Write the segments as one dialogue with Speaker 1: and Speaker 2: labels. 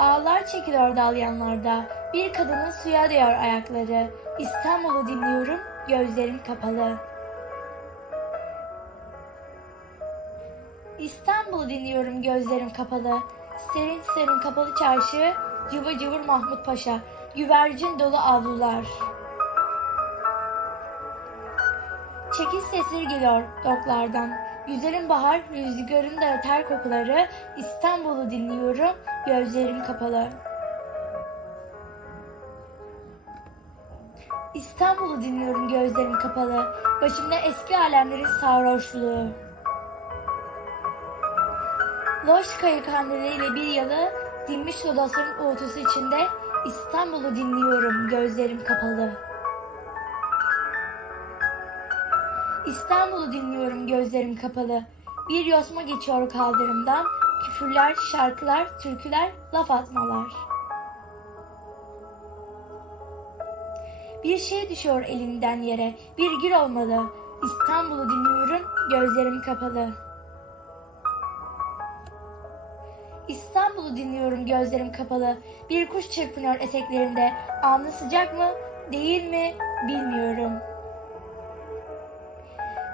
Speaker 1: Ağlar çekiliyor dalyanlarda. Bir kadının suya değiyor ayakları. İstanbul'u dinliyorum, gözlerim kapalı. İstanbul'u dinliyorum, gözlerim kapalı. Serin serin kapalı çarşı, cıvır cıvır Mahmut Paşa, güvercin dolu avlular. Çekiş sesleri geliyor doklardan. Güzelim bahar, rüzgarın da ter kokuları. İstanbul'u dinliyorum, gözlerim kapalı. İstanbul'u dinliyorum gözlerim kapalı. Başımda eski alemlerin sarhoşluğu. Loş kayık handeleriyle bir yalı, dinmiş lodosların uğultusu içinde İstanbul'u dinliyorum gözlerim kapalı. İstanbul'u dinliyorum gözlerim kapalı. Bir yosma geçiyor kaldırımdan. Küfürler, şarkılar, türküler, laf atmalar. Bir şey düşüyor elinden yere. Bir gir olmalı. İstanbul'u dinliyorum gözlerim kapalı. İstanbul'u dinliyorum gözlerim kapalı. Bir kuş çırpınıyor eteklerinde. Alnı sıcak mı, değil mi bilmiyorum.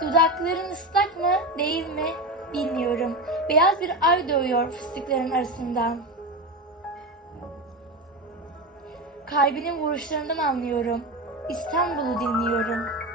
Speaker 1: Dudakların ıslak mı, değil mi bilmiyorum. Beyaz bir ay doğuyor fıstıkların arasından. Kalbinin vuruşlarından anlıyorum. İstanbul'u dinliyorum.